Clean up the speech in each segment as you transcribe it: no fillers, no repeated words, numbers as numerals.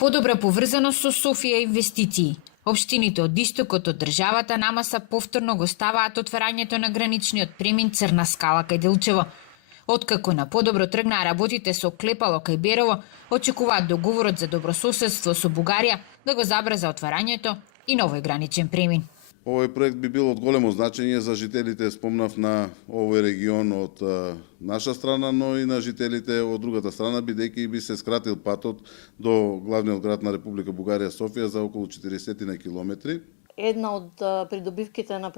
Подобра поврзаност со Софија и инвестиции. Општините од истокот од државата намаса повторно го ставаат отварањето на граничниот премин Црна скала кај Делчево. Откако на подобро тргнаа работите со Клепало кај Берово, очекуваат договорот за добрососедство со Бугарија да го забрза отварањето и новој граничен премин. Овој проект би бил од големо значење за жителите, спомнав, на овој регион од наша страна, но и на жителите од другата страна, бидејќи би се скратил патот до главниот град на Република Бугарија, Софија, за околу 40 на километри. Една од придобивките на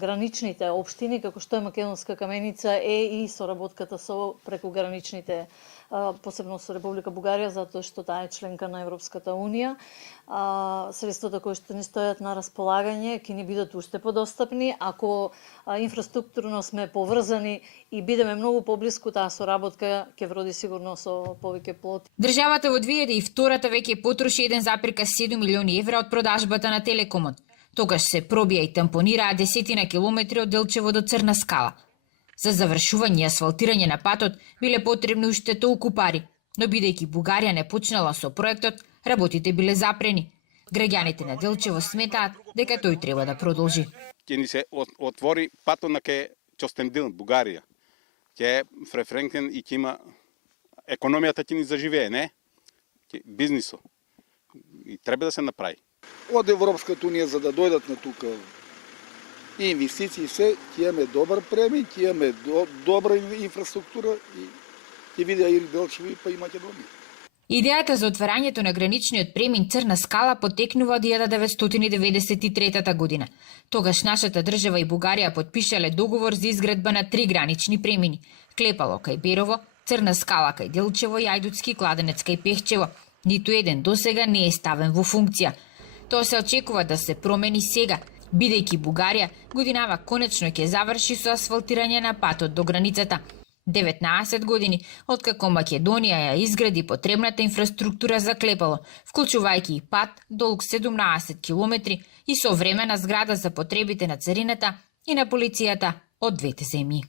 граничните општини, како што е Македонска Каменица, е и соработката со прекограничните, посебно со Република Бугарија, затоа што таа е членка на Европската Унија. Средствата кои што ни стојат на располагање ќе ни бидат уште подостапни ако инфраструктурно сме поврзани и бидеме многу поблиску, таа соработка ќе вроди сигурно со повеќе плод. Државата во 2002 веќе потроши 1,7 милиони евра од продажбата на Телекомот. Тогаш се пробија и тампонираа десетина километри од Делчево до Црна скала. За завршување и асфалтирање на патот биле потребни уште толку пари, но бидејќи Бугарија не почнала со проектот, работите биле запрени. Граѓаните на Делчево сметаат дека тој треба да продолжи. Ќе ни се отвори патот на ке Чостендил, Бугарија. Ќе е фрефренкен и ќе има економијата ќе ни заживее, не? Бизнисот. И треба да се направи. Од Европската Унија за да дојдат на тука и инвестиции, се, ќе имаме добар премин, ќе имаме добра инфраструктура и ќе види и Делчево и па и Македонија. Идејата за отварањето на граничниот премин Црна скала потекнува од 1993 година. Тогаш нашата држава и Бугарија потпишале договор за изградба на 3 гранични премини: Клепало кај Берово, Црна скала кај Делчево и Ајдутски кладенец кај Пехчево. Ниту еден досега не е ставен во функција. Тоа се очекува да се промени сега, бидејќи Бугарија годинава конечно ќе заврши со асфалтирање на патот до границата. 19 години откако Македонија ја изгради потребната инфраструктура за Клепало, вклучувајќи и пат долг 17 километри и современа зграда за потребите на царината и на полицијата од двете земји.